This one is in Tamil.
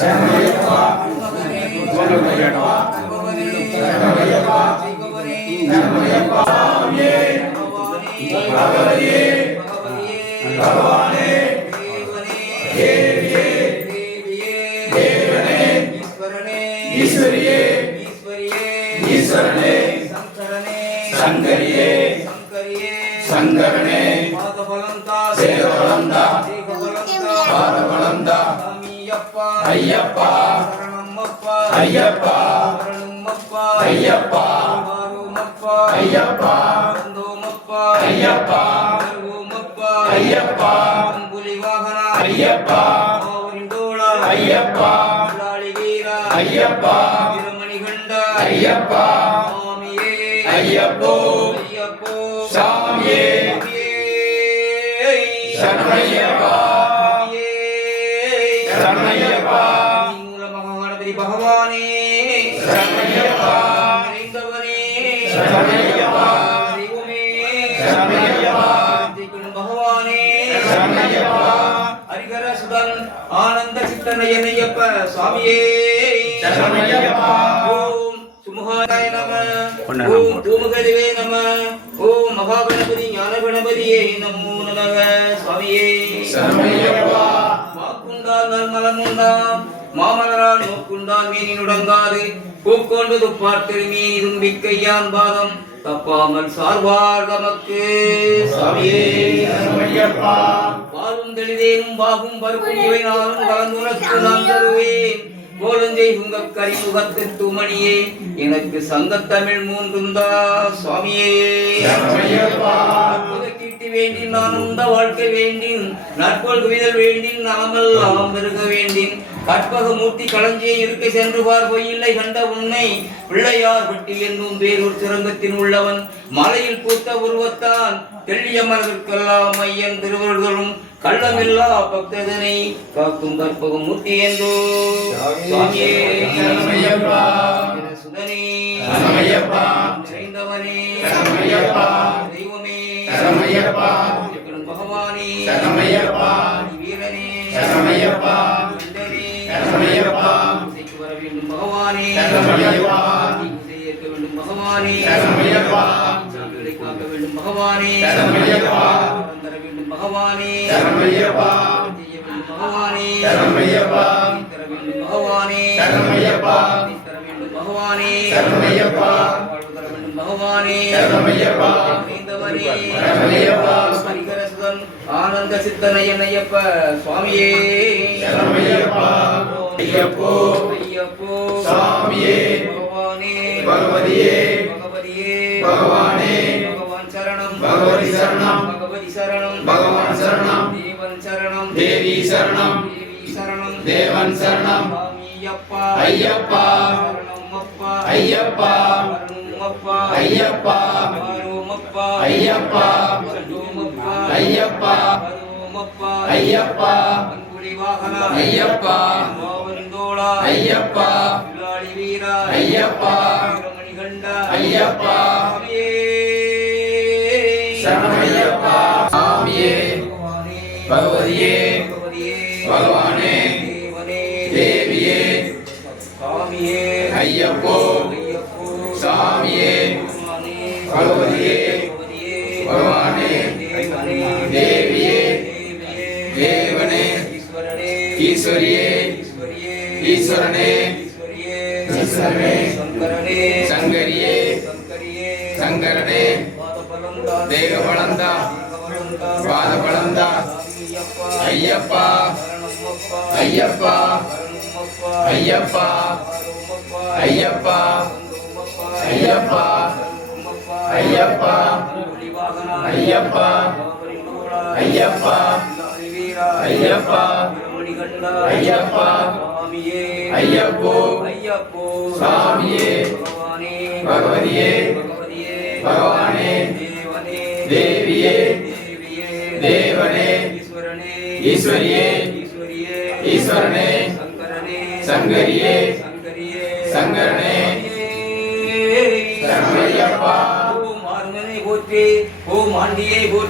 சரணமையப்பா சரணமையப்பா சரணமையப்பா சாமியே பகவதியே பகவானே தேவியே தேவனே ஈஸ்வரியே ஈஸ்வரனே சங்கரியே சங்கரனே சேவலந்தா பாரபலந்தா ஐயப்பா ஐயப்பா ஐயப்பா ஐயப்பா ஐயப்பா ஐயப்பா ஐயப்பா ஐயப்பா ஐயப்பா ஐயப்பா ஐயப்போ சாமியே சரணமையப்பா சரணமையப்பா மூலமகாகணபதி பகவானே சரணமையப்பா சரணமையப்பா தெய்வமே சரணமையப்பா பகவானே சரணமையப்பா ஹரிஹர சுதன் ஆனந்த சித்தனையனையப்ப சுவாமியே சரணமையப்பா ஓம் சுமுகாய நம ஓம் தூமகதேவே நம ஓம் மகாகணபதி ஞான கணபதியே நமோ நமக சுவாமியே சரணமையப்பா வாக்குண்டால் நல்மலமுண்டாம் மாமலரால் நோக்குண்டால் மீனினுடங்காது பூக்கொண்டு துப்பாட்டு மீனி தும்பிக்கையான் பாதம் தப்பாமல் சார்வார் நமக்கு சுவாமியே சரணமையப்பா பாலும் தெளிதேனும் பாகும் பருப்பும் இவை நாளும் கலந்துனக்கு நான் தருவேன் கோலஞ்சை உங்க கரிமுகத்து தூமணியே எனக்கு சங்கத்தமிழ் மூன்றுந்தா சுவாமியே கீட்டி வேண்டின் நான் உண்ட வாழ்க்கை வேண்டின் நட்போல் குவிதல் வேண்டின் நாமெல்லாம் பெருக வேண்டின் கற்பக மூர்த்தி களஞ்சியை இருக்க சென்று பார் பொய்யில்லை கண்ட உன்னை பிள்ளையார் பட்டி என்னும் பேரூர் சுரங்கத்தின் உள்ளவன் மலையில் பூத்த உருவத்தான் தெள்ளிய மனதிற்கெல்லாம் மையன் திருவர்களும் கள்ளமில்லா பக்ததனை காக்கும் கற்பக மூர்த்தி என்றோ சுவாமியே சரணமையப்பா சுதனே சரணமையப்பா நிறைந்தவனே சரணமையப்பா தெய்வமே சரணமையப்பா பகவானே சரணமையப்பா வீரனே சரணமையப்பா சரணமையப்பா வர வேண்டும் பகவானே சரணமையப்பா செய்ய வேண்டும் பகவானே சரணமையப்பா காக்க வேண்டும் பகவானே சரணமையப்பா தர வேண்டும் பகவானே சரணமையப்பா செய்ய வேண்டும் பகவானே சரணமையப்பா தர வேண்டும் பகவானே சரணமையப்பா தர வேண்டும் பகவானே சரணமையப்பா தர வேண்டும் பகவானே சரணமையப்பா நீந்தவனே சரணமையப்பா ஹரிஹர சுதன் ஆனந்த சித்தனையனையப்ப சுவாமியே சரணமையப்பா ஐயப்போ ஐயப்போ சாமியே பகவானே பகவதியே பகவதியே பகவானே பகவான் சரணம் பகவதி சரணம் பகவதி சரணம் பகவான் சரணம் தேவன் சரணம் தேவி சரணம் தேவி சரணம் தேவன் சரணம் ஐயப்பா ஐயப்பா சரணமப்பா ஐயப்பா சரணமப்பா ஐயப்பா சரணமப்பா ஐயப்பா சரணமப்பா ஐயப்பா சரணமப்பா ஐயப்பா ஐயப்பா ஐயப்பா வீரா ஐயப்பா மணிகண்டா ஐயப்பா சரணமையப்பா சாமியே பகவதியே பகவானே தேவியே சாமியே ஐயப்போ சாமியே பகவதியே பகவானே தேவியே தேவனே ஈஸ்வரியே ஈஸ்வரனே ஈஸ்வரனே சங்கரியே சங்கரனே தேகபலந்தா பாதபலந்தா ஐயப்பா ஐயப்பா ஐயப்பா ஐயப்பா ஐயப்பா ஐயப்பா ஐயப்பா ஐயப்பா ஐயப்பா ஐயப்பா ஐயப்போ சாமியே பகவதியே பகவானே தேவியே தேவனே ஈஸ்வரியே ஈஸ்வரனே சங்கரியே சங்கரனே சரணமையப்பா ஓம் ஆர்மனை போற்றி ஓம் ஆண்டியை போற்றி